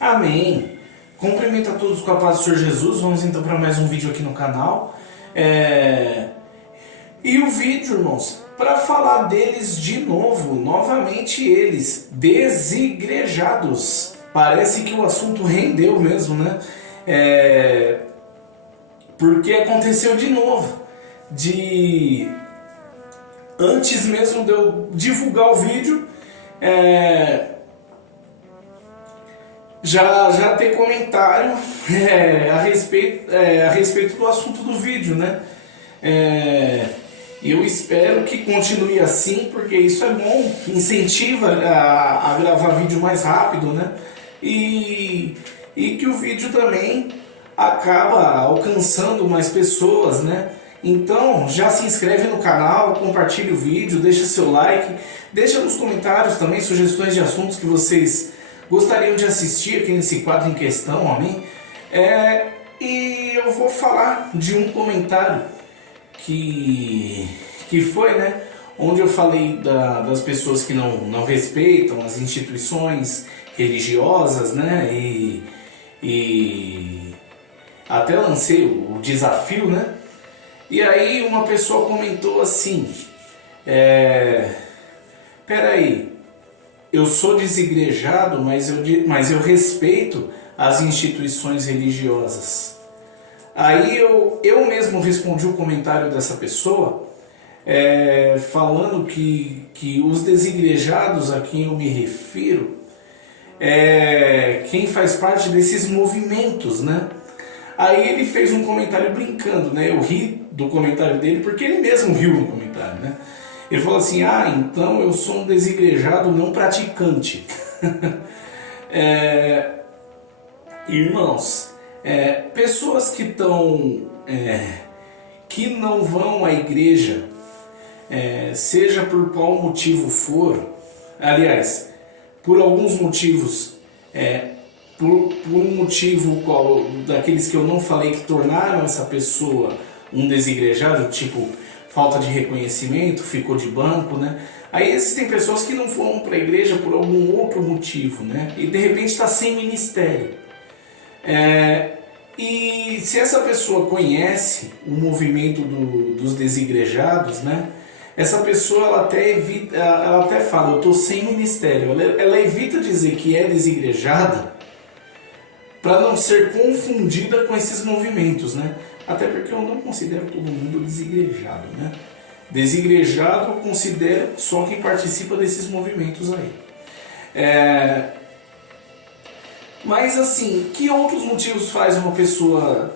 Amém. Cumprimento a todos com a paz do Senhor Jesus. Vamos então para mais um vídeo aqui no canal. E o vídeo, irmãos, para falar deles de novo, novamente eles, desigrejados. Parece que o assunto rendeu mesmo, né? Porque aconteceu de novo. Antes mesmo de eu divulgar o vídeo, já ter comentário a respeito do assunto do vídeo, né? E eu espero que continue assim, porque isso é bom, incentiva a gravar vídeo mais rápido, né? E que o vídeo também acaba alcançando mais pessoas, né? Então já se inscreve no canal, compartilha o vídeo, deixa seu like, deixa nos comentários também sugestões de assuntos que vocês gostariam de assistir aqui nesse quadro em questão, amém? E eu vou falar de um comentário que foi, né, onde eu falei das pessoas que não respeitam as instituições religiosas, né, e até lancei o desafio, né, e aí uma pessoa comentou assim, peraí, eu sou desigrejado, mas eu respeito as instituições religiosas. Aí eu mesmo respondi o comentário dessa pessoa, falando que os desigrejados a quem eu me refiro quem faz parte desses movimentos, né? Aí ele fez um comentário brincando, né? Eu ri do comentário dele porque ele mesmo riu no comentário, né? Ele falou assim, então eu sou um desigrejado não praticante. Irmãos, pessoas que não vão à igreja, seja por qual motivo for, aliás, por alguns motivos, por um motivo daqueles que eu não falei que tornaram essa pessoa um desigrejado, tipo falta de reconhecimento, ficou de banco, né? Aí existem pessoas que não vão para a igreja por algum outro motivo, né? E de repente está sem ministério. E se essa pessoa conhece o movimento dos desigrejados, né? Essa pessoa ela até fala, eu estou sem ministério. Ela evita dizer que é desigrejada para não ser confundida com esses movimentos, né? Até porque eu não considero todo mundo desigrejado, né? Desigrejado eu considero só quem participa desses movimentos aí. Mas assim, que outros motivos faz uma pessoa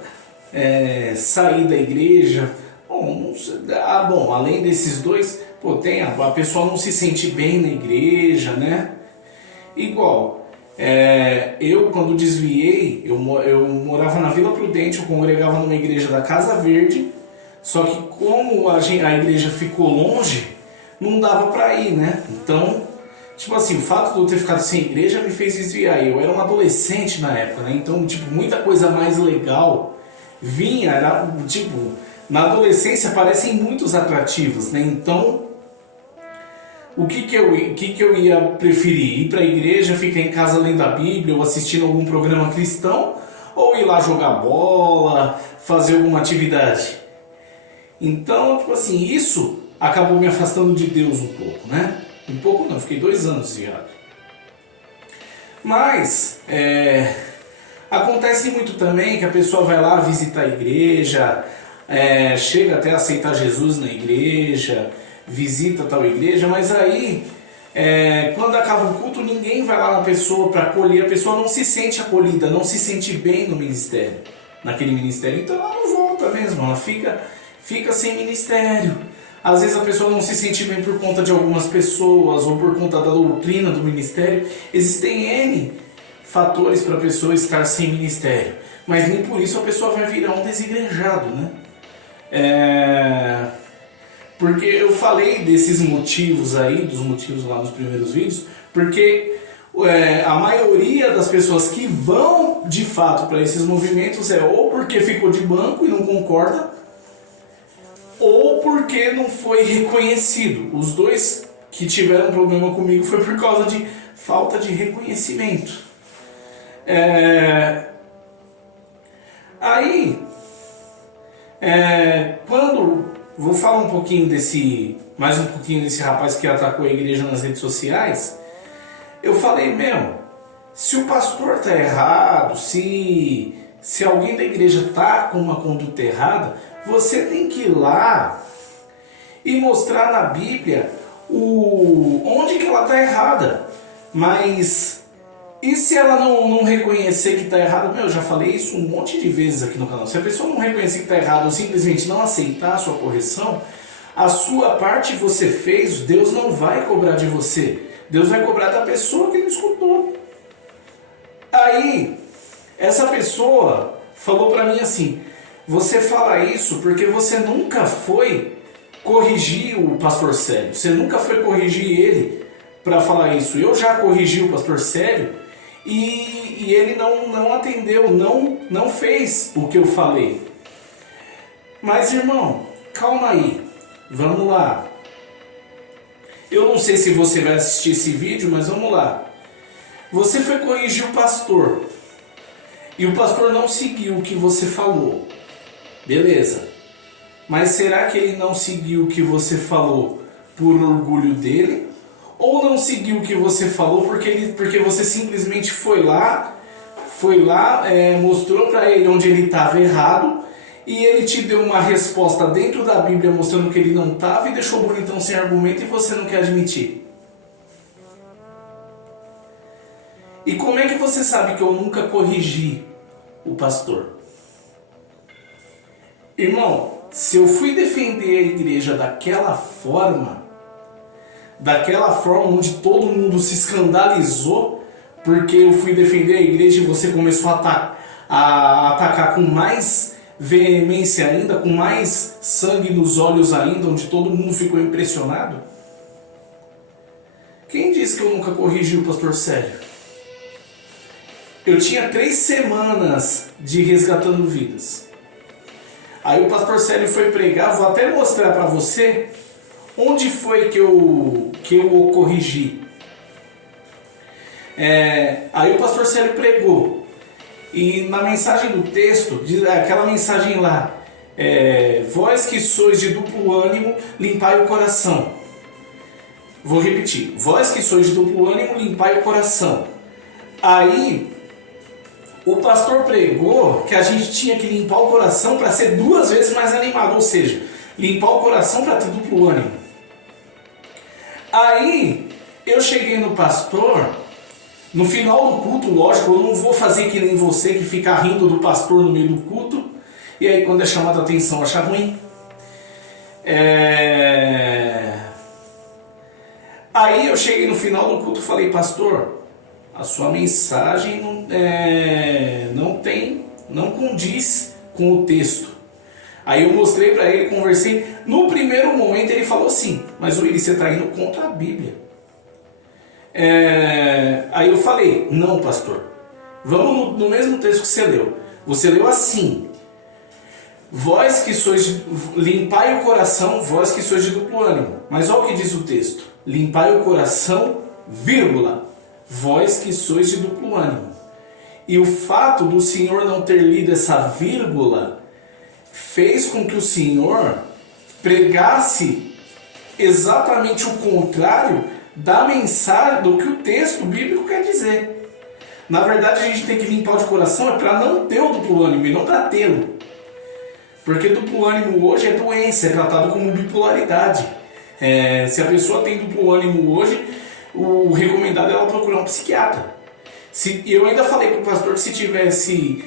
sair da igreja? Bom, além desses dois, tem a pessoa não se sente bem na igreja, né? Igual, eu quando desviei, eu morava na Vila Prudente, eu congregava numa igreja da Casa Verde, só que como a igreja ficou longe, não dava para ir, né? Então, tipo assim, o fato de eu ter ficado sem igreja me fez desviar. Eu era um adolescente na época, né? Então, tipo, muita coisa mais legal vinha, era tipo, na adolescência aparecem muitos atrativos, né? Então, o que eu ia preferir? Ir para a igreja, ficar em casa lendo a Bíblia ou assistindo algum programa cristão? Ou ir lá jogar bola, fazer alguma atividade? Então, tipo assim, isso acabou me afastando de Deus um pouco, né? Um pouco não, fiquei 2 anos desviado. Mas, acontece muito também que a pessoa vai lá visitar a igreja, chega até a aceitar Jesus na igreja, visita tal igreja, mas aí, quando acaba o culto, ninguém vai lá na pessoa para acolher, a pessoa não se sente acolhida, não se sente bem no ministério, naquele ministério, então ela não volta mesmo, ela fica sem ministério. Às vezes a pessoa não se sente bem por conta de algumas pessoas ou por conta da doutrina do ministério. Existem N fatores para a pessoa estar sem ministério, mas nem por isso a pessoa vai virar um desigrejado, né? Porque eu falei desses motivos aí, dos motivos lá nos primeiros vídeos, porque a maioria das pessoas que vão de fato para esses movimentos ou porque ficou de banco e não concorda, porque não foi reconhecido. Os dois que tiveram problema comigo foi por causa de falta de reconhecimento. Aí, quando vou falar mais um pouquinho desse rapaz que atacou a igreja nas redes sociais, eu falei, se o pastor está errado, se alguém da igreja está com uma conduta errada, você tem que ir lá e mostrar na Bíblia onde que ela está errada. Mas e se ela não reconhecer que está errado? Eu já falei isso um monte de vezes aqui no canal. Se a pessoa não reconhecer que está errado ou simplesmente não aceitar a sua correção, a sua parte você fez, Deus não vai cobrar de você. Deus vai cobrar da pessoa que não escutou. Aí, essa pessoa falou para mim assim, você fala isso porque você nunca foi corrigir o pastor Célio. Você nunca foi corrigir ele para falar isso. Eu já corrigi o pastor Célio e ele não atendeu, não fez o que eu falei. Mas irmão, calma aí, vamos lá. Eu não sei se você vai assistir esse vídeo, mas vamos lá. Você foi corrigir o pastor e o pastor não seguiu o que você falou. Beleza. Mas será que ele não seguiu o que você falou por orgulho dele? Ou não seguiu o que você falou porque você simplesmente foi lá, mostrou para ele onde ele estava errado e ele te deu uma resposta dentro da Bíblia mostrando que ele não estava e deixou bonitão sem argumento e você não quer admitir? E como é que você sabe que eu nunca corrigi o pastor? Irmão, se eu fui defender a igreja daquela forma onde todo mundo se escandalizou, porque eu fui defender a igreja e você começou a atacar com mais veemência ainda, com mais sangue nos olhos ainda, onde todo mundo ficou impressionado? Quem disse que eu nunca corrigi o pastor Célio? Eu tinha 3 semanas de Resgatando Vidas. Aí o pastor Célio foi pregar, vou até mostrar para você onde foi que eu o corrigi. Aí o pastor Célio pregou. E na mensagem do texto, aquela mensagem lá, vós que sois de duplo ânimo, limpai o coração. Vou repetir, vós que sois de duplo ânimo, limpai o coração. Aí o pastor pregou que a gente tinha que limpar o coração para ser 2 vezes mais animado, ou seja, limpar o coração para ter duplo ânimo. Aí eu cheguei no pastor, no final do culto, lógico, eu não vou fazer que nem você que fica rindo do pastor no meio do culto, e aí quando é chamado a atenção acha ruim. Aí eu cheguei no final do culto e falei, pastor, a sua mensagem não condiz com o texto. Aí eu mostrei para ele, conversei. No primeiro momento ele falou assim, mas Willy, você está indo contra a Bíblia. Aí eu falei, não pastor, vamos no mesmo texto que você leu. Você leu assim, vós que sois, limpai o coração, vós que sois de duplo ânimo. Mas olha o que diz o texto, limpai o coração, vírgula, vós que sois de duplo ânimo. E o fato do Senhor não ter lido essa vírgula fez com que o Senhor pregasse exatamente o contrário da mensagem do que o texto bíblico quer dizer. Na verdade, a gente tem que limpar o de coração para não ter o duplo ânimo e não para tê-lo. Porque duplo ânimo hoje é doença, é tratado como bipolaridade. Se a pessoa tem duplo ânimo hoje, o recomendado é ela procurar um psiquiatra. Eu ainda falei para o pastor que se tivesse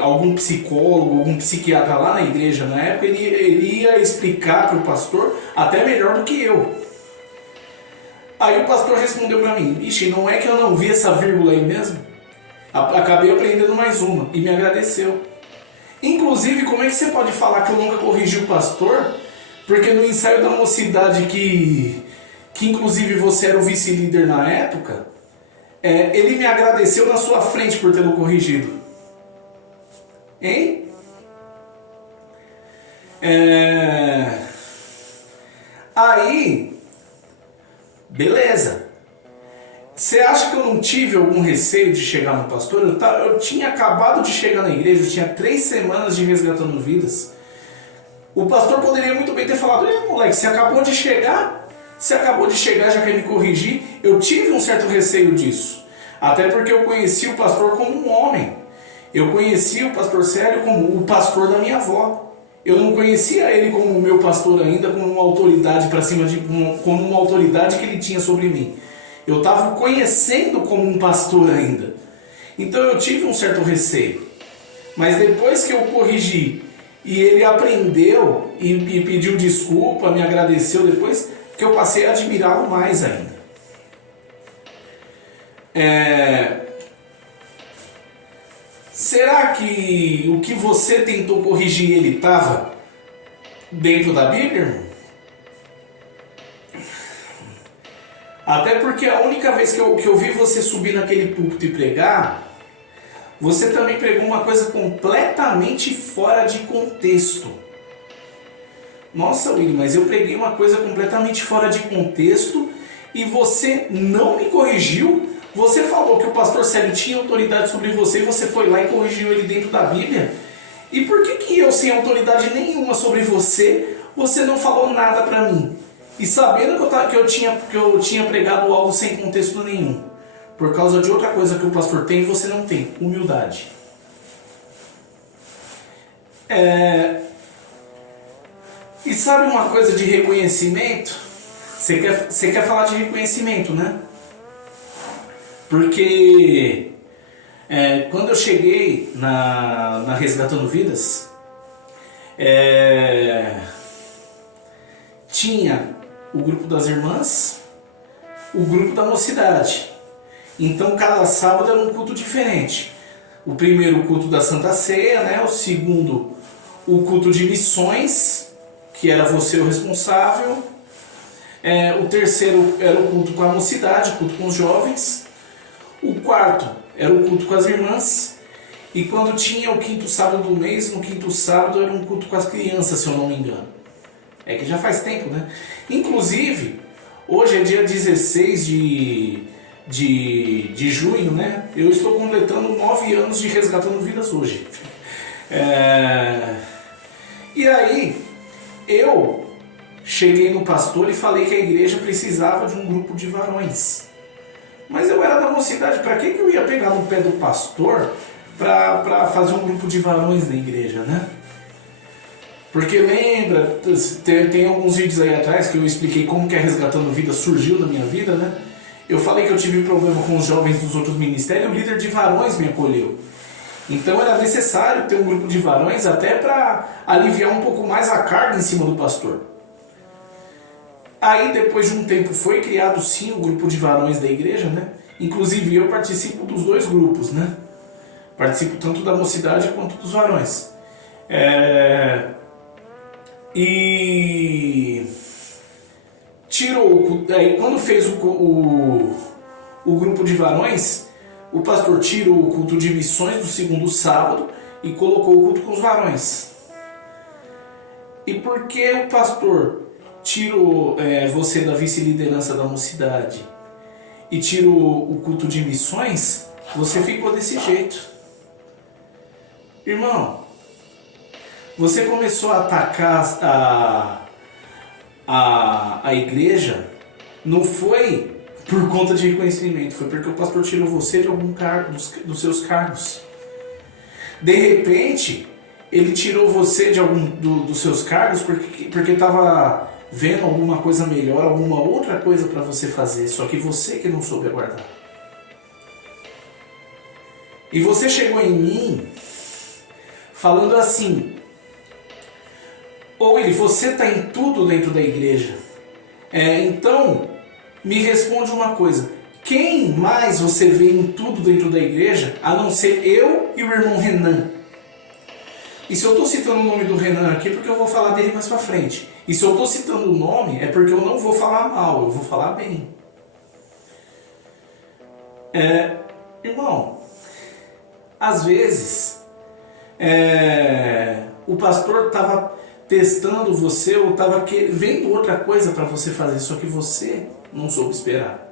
algum psicólogo, algum psiquiatra lá na igreja na época, ele ia explicar para o pastor até melhor do que eu. Aí o pastor respondeu para mim, ixi, não é que eu não vi essa vírgula aí mesmo? Acabei aprendendo mais uma e me agradeceu. Inclusive, como é que você pode falar que eu nunca corrigi o pastor? Porque no ensaio da mocidade que inclusive você era o vice-líder na época, ele me agradeceu na sua frente por tê-lo corrigido. Hein? É... Aí, beleza. Você acha que eu não tive algum receio de chegar no pastor? Eu tinha acabado de chegar na igreja, eu tinha 3 semanas de resgatando vidas. O pastor poderia muito bem ter falado: moleque, você acabou de chegar, já quer me corrigir. Eu tive um certo receio disso. Até porque eu conheci o pastor como um homem. Eu conheci o pastor Célio como o pastor da minha avó. Eu não conhecia ele como o meu pastor ainda, como uma autoridade para cima de, como uma autoridade que ele tinha sobre mim. Eu estava conhecendo como um pastor ainda. Então eu tive um certo receio. Mas depois que eu corrigi e ele aprendeu e pediu desculpa, me agradeceu depois, que eu passei a admirá-lo mais ainda. Será que o que você tentou corrigir ele estava dentro da Bíblia, irmão? Até porque a única vez que eu vi você subir naquele púlpito e pregar, você também pregou uma coisa completamente fora de contexto. Nossa, William, mas eu preguei uma coisa completamente fora de contexto e você não me corrigiu. Você falou que o pastor Célio tinha autoridade sobre você e você foi lá e corrigiu ele dentro da Bíblia. E por que eu, sem autoridade nenhuma sobre você, você não falou nada pra mim? E sabendo que eu tinha pregado algo sem contexto nenhum. Por causa de outra coisa que o pastor tem e você não tem: humildade. E sabe uma coisa de reconhecimento? Você quer falar de reconhecimento, né? Porque quando eu cheguei na Resgatando Vidas, tinha o grupo das irmãs, o grupo da mocidade. Então cada sábado era um culto diferente. O primeiro, o culto da Santa Ceia, né? O segundo, o culto de missões, que era você o responsável. O terceiro era o culto com a mocidade, o culto com os jovens. O quarto era o culto com as irmãs. E quando tinha o quinto sábado do mês, no quinto sábado era um culto com as crianças, se eu não me engano. É que já faz tempo, né? Inclusive, hoje é dia 16 de junho, né? Eu estou completando 9 anos de Resgatando Vidas hoje. E aí, eu cheguei no pastor e falei que a igreja precisava de um grupo de varões. Mas eu era da mocidade, para que eu ia pegar no pé do pastor para fazer um grupo de varões na igreja, né? Porque lembra, tem alguns vídeos aí atrás que eu expliquei como que a Resgatando Vida surgiu na minha vida, né? Eu falei que eu tive problema com os jovens dos outros ministérios e o líder de varões me acolheu. Então era necessário ter um grupo de varões até para aliviar um pouco mais a carga em cima do pastor. Aí depois de um tempo foi criado sim o grupo de varões da igreja, né? Inclusive eu participo dos dois grupos, né? Participo tanto da mocidade quanto dos varões. E tirou, aí quando fez o grupo de varões, o pastor tirou o culto de missões do segundo sábado e colocou o culto com os varões. E por que o pastor tirou você da vice-liderança da mocidade e tirou o culto de missões, você ficou desse jeito? Irmão, você começou a atacar a igreja, não foi por conta de reconhecimento, foi porque o pastor tirou você de algum cargo, dos seus cargos. De repente, ele tirou você de algum dos seus cargos porque estava vendo alguma coisa melhor, alguma outra coisa para você fazer, só que você que não soube aguardar. E você chegou em mim falando assim: Willy, você está em tudo dentro da igreja. Então, me responde uma coisa. Quem mais você vê em tudo dentro da igreja, a não ser eu e o irmão Renan? E se eu estou citando o nome do Renan aqui, é porque eu vou falar dele mais pra frente. E se eu estou citando o nome, é porque eu não vou falar mal, eu vou falar bem. Irmão, às vezes, o pastor estava testando você ou estava vendo outra coisa para você fazer, só que você não soube esperar.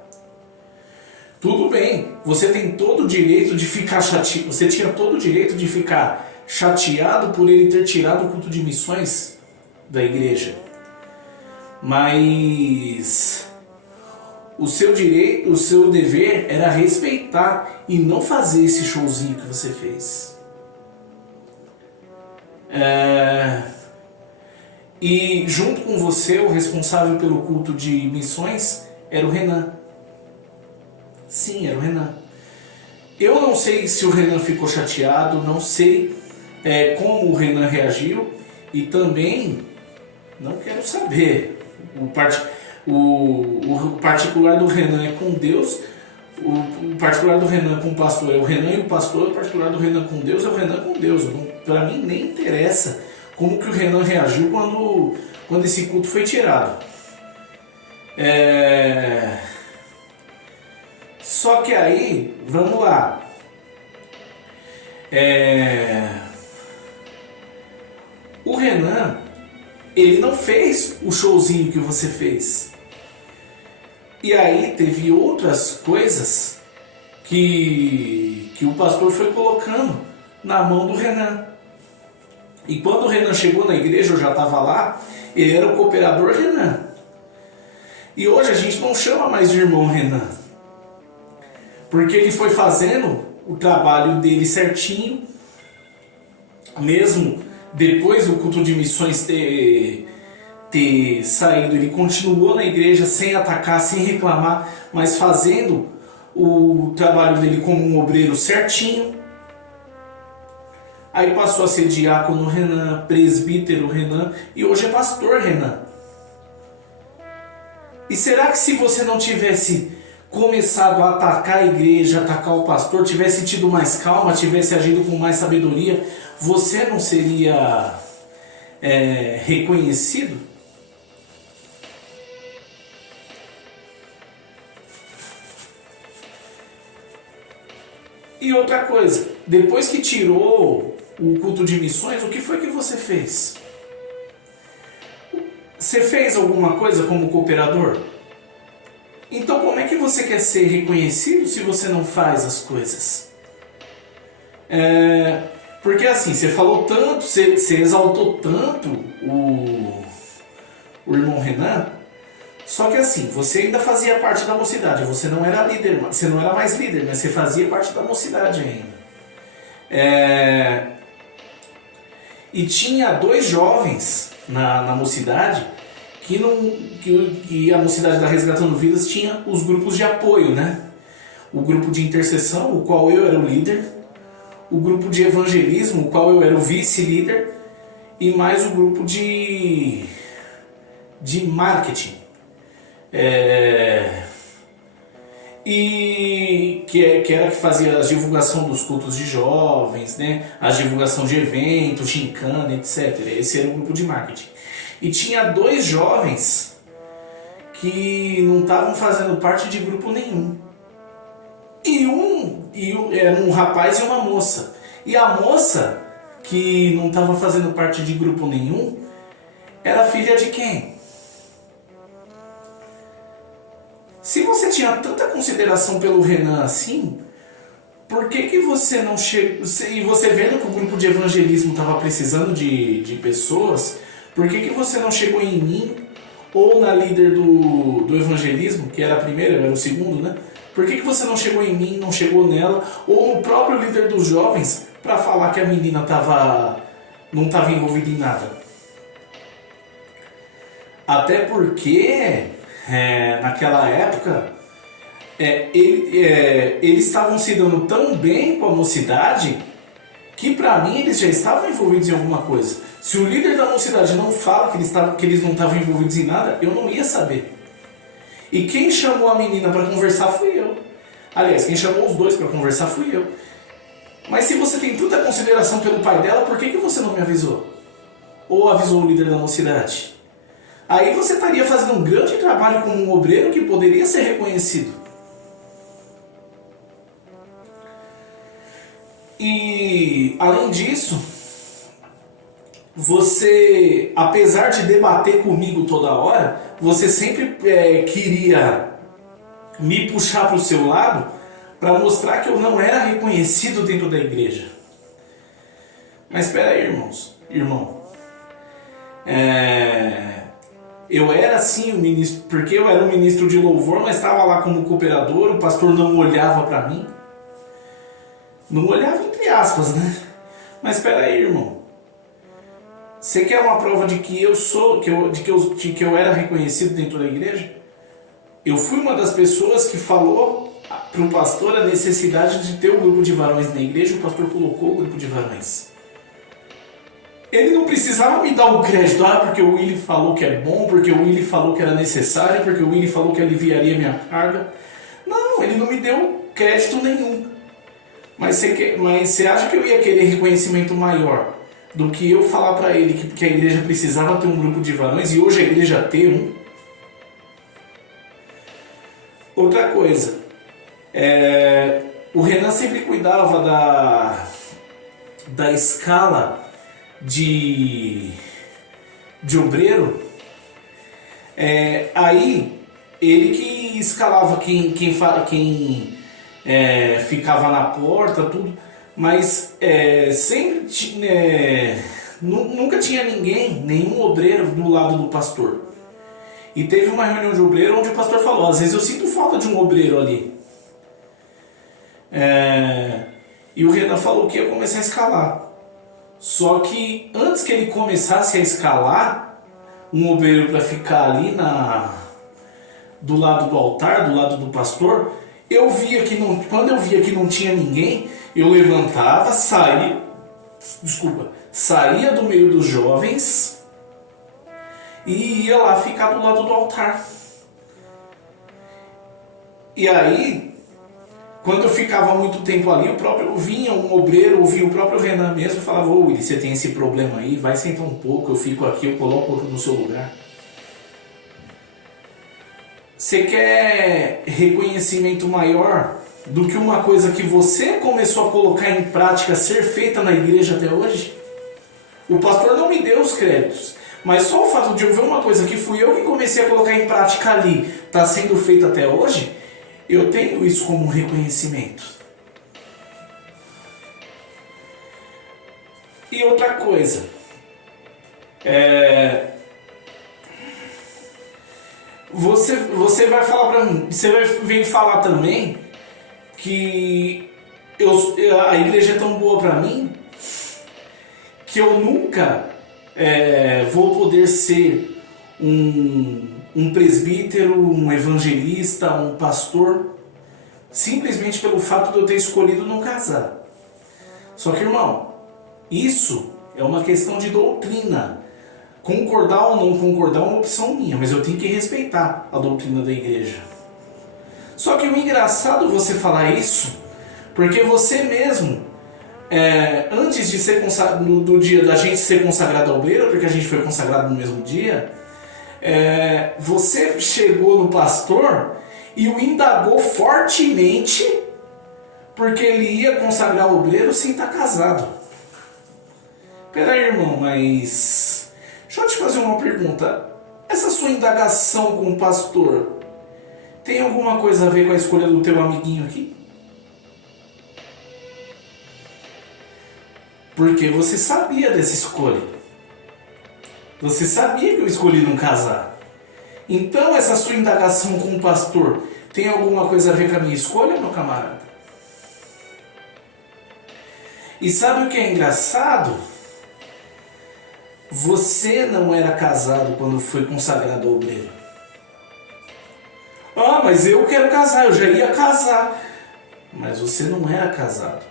Tudo bem, você tem todo o direito de ficar chateado, você tinha todo o direito de ficar chateado por ele ter tirado o culto de missões da igreja. Mas o seu direito, o seu dever era respeitar e não fazer esse showzinho que você fez. E junto com você, o responsável pelo culto de missões era o Renan. Sim, era o Renan. Eu não sei se o Renan ficou chateado, não sei como o Renan reagiu e também não quero saber. O particular do Renan é com Deus, o particular do Renan com o pastor é o Renan e o pastor, o particular do Renan com Deus é o Renan com Deus. Para mim nem interessa como que o Renan reagiu quando esse culto foi tirado. Só que aí, vamos lá. O Renan, ele não fez o showzinho que você fez. E aí teve outras coisas que o pastor foi colocando na mão do Renan. E quando o Renan chegou na igreja, eu já estava lá, ele era o cooperador Renan. E hoje a gente não chama mais de irmão Renan. Porque ele foi fazendo o trabalho dele certinho, mesmo depois do culto de missões ter saído, ele continuou na igreja sem atacar, sem reclamar, mas fazendo o trabalho dele como um obreiro certinho. Aí passou a ser diácono Renan, presbítero Renan e hoje é pastor Renan. E será que se você não tivesse começado a atacar a igreja, atacar o pastor, tivesse tido mais calma, tivesse agido com mais sabedoria, você não seria reconhecido? E outra coisa, depois que tirou o culto de missões, o que foi que você fez? Você fez alguma coisa como cooperador? Então como é que você quer ser reconhecido se você não faz as coisas? Porque assim, você falou tanto, você exaltou tanto o irmão Renan, só que assim, você ainda fazia parte da mocidade, você não era líder, você não era mais líder, né? Você fazia parte da mocidade ainda. E tinha 2 jovens na mocidade que a mocidade da Resgatando Vidas tinha os grupos de apoio, né? O grupo de intercessão, o qual eu era o líder, o grupo de evangelismo, o qual eu era o vice-líder, e mais o grupo de marketing. E que era que fazia a divulgação dos cultos de jovens, né? A divulgação de eventos, gincana, etc. Esse era o grupo de marketing. E tinha 2 jovens que não estavam fazendo parte de grupo nenhum. Era um rapaz e uma moça. E a moça, que não estava fazendo parte de grupo nenhum, era filha de quem? Se você tinha tanta consideração pelo Renan assim, por que você não chegou... E você vendo que o grupo de evangelismo estava precisando de pessoas, por que você não chegou em mim, ou na líder do evangelismo, que era a primeira, eu era o segundo, né? Por que você não chegou em mim, não chegou nela, ou no próprio líder dos jovens, para falar que a menina não estava envolvida em nada? Até porque... naquela época, eles estavam se dando tão bem com a mocidade que pra mim eles já estavam envolvidos em alguma coisa. Se o líder da mocidade não fala que eles não estavam envolvidos em nada, eu não ia saber. E quem chamou a menina para conversar fui eu. Aliás, quem chamou os dois para conversar fui eu. Mas se você tem tanta consideração pelo pai dela, por que você não me avisou? Ou avisou o líder da mocidade? Aí você estaria fazendo um grande trabalho como um obreiro que poderia ser reconhecido. E, além disso, você, apesar de debater comigo toda hora, você sempre queria me puxar para o seu lado para mostrar que eu não era reconhecido dentro da igreja. Mas espera aí, irmão. Eu era sim o ministro, porque eu era o ministro de louvor, mas estava lá como cooperador, o pastor não olhava para mim. Não olhava entre aspas, né? Mas espera aí, irmão. Você quer uma prova de que de que eu era reconhecido dentro da igreja? Eu fui uma das pessoas que falou para o pastor a necessidade de ter um grupo de varões na igreja, o pastor colocou o grupo de varões. Ele não precisava me dar um crédito, porque o Willy falou que é bom, porque o Willy falou que era necessário, porque o Willy falou que aliviaria minha carga. Não, ele não me deu crédito nenhum. Mas você acha que eu ia querer reconhecimento maior do que eu falar para ele que a igreja precisava ter um grupo de varões e hoje a igreja tem um? Outra coisa, o Renan sempre cuidava da escala de obreiro, aí ele que escalava quem ficava na porta, tudo, mas sempre nunca tinha nenhum obreiro do lado do pastor. E teve uma reunião de obreiro onde o pastor falou: às vezes eu sinto falta de um obreiro ali. E o Renan falou que ia começar a escalar. Só que antes que ele começasse a escalar um obreiro para ficar ali do lado do altar, do lado do pastor, quando eu via que não tinha ninguém, eu levantava, saía do meio dos jovens e ia lá ficar do lado do altar. E aí, quando eu ficava muito tempo ali, vinha um obreiro, ouvia o próprio Renan mesmo e falava: ô Willy, você tem esse problema aí, vai sentar um pouco, eu fico aqui, eu coloco outro no seu lugar. Você quer reconhecimento maior do que uma coisa que você começou a colocar em prática ser feita na igreja até hoje? O pastor não me deu os créditos, mas só o fato de eu ver uma coisa que fui eu que comecei a colocar em prática ali, está sendo feita até hoje, eu tenho isso como reconhecimento. E outra coisa, você vai falar para mim, você vai vir falar também que a igreja é tão boa para mim que eu nunca vou poder ser um presbítero, um evangelista, um pastor, simplesmente pelo fato de eu ter escolhido não casar. Só que, irmão, isso é uma questão de doutrina. Concordar ou não concordar é uma opção minha, mas eu tenho que respeitar a doutrina da igreja. Só que o engraçado você falar isso, porque você mesmo, antes de ser do dia da gente ser consagrado ao obreiro, porque a gente foi consagrado no mesmo dia, você chegou no pastor e o indagou fortemente porque ele ia consagrar o obreiro sem estar casado. Peraí, irmão, mas deixa eu te fazer uma pergunta. Essa sua indagação com o pastor tem alguma coisa a ver com a escolha do teu amiguinho aqui? Porque você sabia dessa escolha. Você sabia que eu escolhi não casar. Então essa sua indagação com o pastor tem alguma coisa a ver com a minha escolha, meu camarada? E sabe o que é engraçado? Você não era casado quando foi consagrado ao obreiro. Mas eu quero casar, eu já ia casar. Mas você não era casado.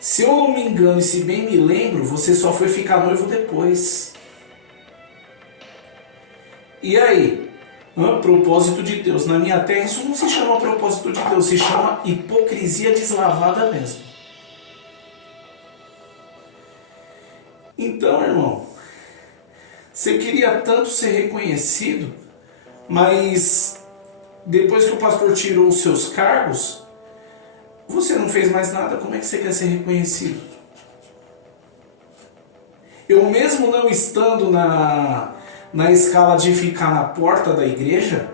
Se eu não me engano e se bem me lembro, você só foi ficar noivo depois. E aí? Propósito de Deus. Na minha terra isso não se chama propósito de Deus, se chama hipocrisia deslavada mesmo. Então, irmão, você queria tanto ser reconhecido, mas depois que o pastor tirou os seus cargos, você não fez mais nada. Como é que você quer ser reconhecido? Eu mesmo não estando na escala de ficar na porta da igreja,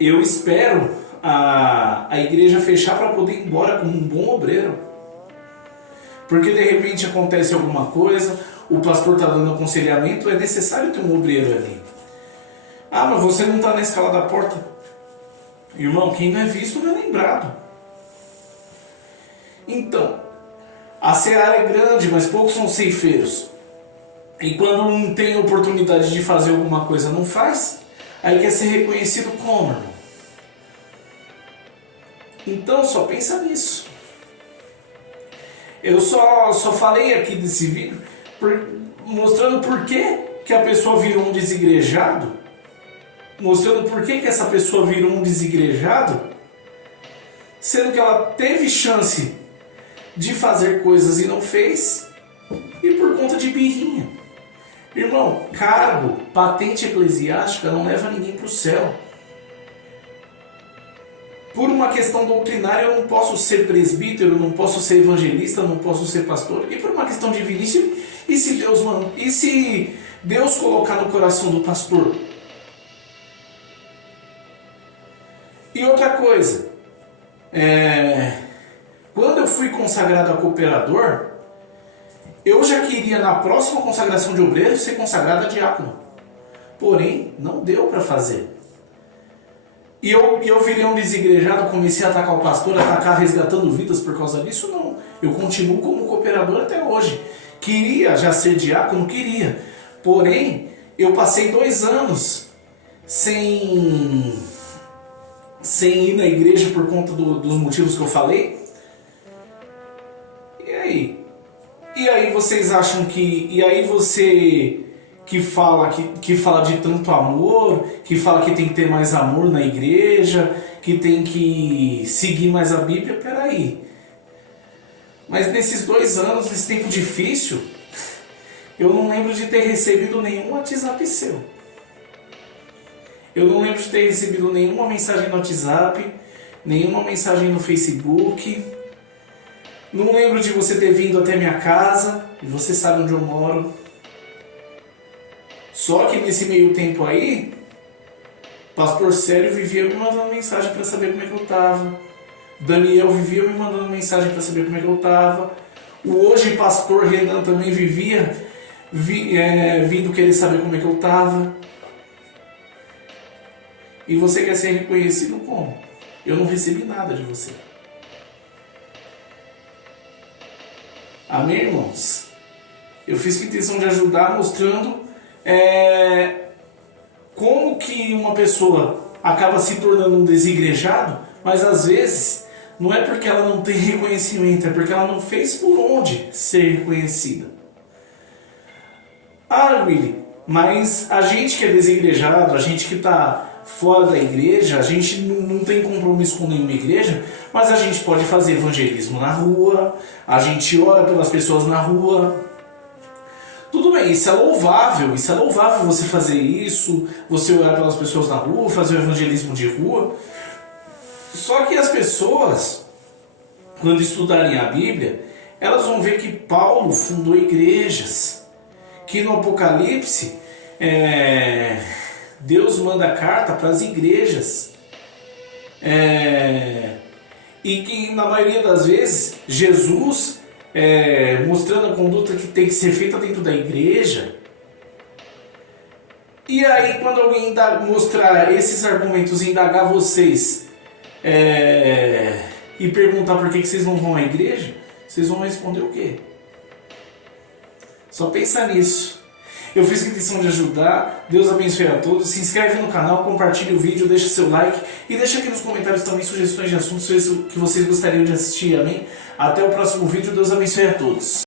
eu espero a igreja fechar para poder ir embora como um bom obreiro. Porque de repente acontece alguma coisa, o pastor está dando aconselhamento, é necessário ter um obreiro ali. Ah, mas você não está na escala da porta. Irmão, quem não é visto não é lembrado. Então, a seara é grande, mas poucos são ceifeiros. E quando não tem oportunidade de fazer alguma coisa, não faz, aí quer ser reconhecido como, irmão. Então, só pensa nisso. Eu só falei aqui desse vídeo mostrando por que a pessoa virou um desigrejado, mostrando por que essa pessoa virou um desigrejado, sendo que ela teve chance de fazer coisas e não fez, e por conta de birrinha. Irmão, cargo, patente eclesiástica não leva ninguém para o céu. Por uma questão doutrinária eu não posso ser presbítero, não posso ser evangelista, não posso ser pastor. E por uma questão divinícia, e se Deus colocar no coração do pastor? E outra coisa, quando eu fui consagrado a cooperador, eu já queria na próxima consagração de obreiro ser consagrado a diácono. Porém, não deu para fazer. E eu virei um desigrejado, comecei a atacar o pastor, atacar resgatando vidas por causa disso? Não. Eu continuo como cooperador até hoje. Queria já ser diácono? Queria. Porém, eu passei 2 anos sem ir na igreja por conta dos motivos que eu falei. E aí? E aí vocês acham que... E aí você... que fala de tanto amor, que fala que tem que ter mais amor na igreja, que tem que seguir mais a Bíblia, peraí. Mas nesses 2 anos, nesse tempo difícil, eu não lembro de ter recebido nenhum WhatsApp seu. Eu não lembro de ter recebido nenhuma mensagem no WhatsApp, nenhuma mensagem no Facebook. Não lembro de você ter vindo até minha casa, e você sabe onde eu moro. Só que nesse meio tempo aí, pastor Sério vivia me mandando mensagem para saber como é que eu estava. Daniel vivia me mandando mensagem para saber como é que eu estava. O hoje pastor Renan também vivia vindo querer saber como é que eu estava. E você quer ser reconhecido como? Eu não recebi nada de você. Amém, irmãos? Eu fiz com a intenção de ajudar, mostrando como que uma pessoa acaba se tornando um desigrejado, mas às vezes não é porque ela não tem reconhecimento, é porque ela não fez por onde ser reconhecida. Ah, Willy, mas a gente que é desigrejado, a gente que está fora da igreja, a gente não tem compromisso com nenhuma igreja, mas a gente pode fazer evangelismo na rua, a gente ora pelas pessoas na rua. Tudo bem, isso é louvável você fazer isso, você orar pelas pessoas na rua, fazer o evangelismo de rua. Só que as pessoas, quando estudarem a Bíblia, elas vão ver que Paulo fundou igrejas, que no Apocalipse Deus manda carta para as igrejas, e que na maioria das vezes Jesus, mostrando a conduta que tem que ser feita dentro da igreja. E aí quando alguém mostrar esses argumentos e indagar vocês e perguntar por que vocês não vão à igreja, vocês vão responder o quê? Só pensa nisso. Eu fiz a intenção de ajudar. Deus abençoe a todos. Se inscreve no canal, compartilhe o vídeo, deixa seu like e deixa aqui nos comentários também sugestões de assuntos que vocês gostariam de assistir. Amém? Até o próximo vídeo. Deus abençoe a todos.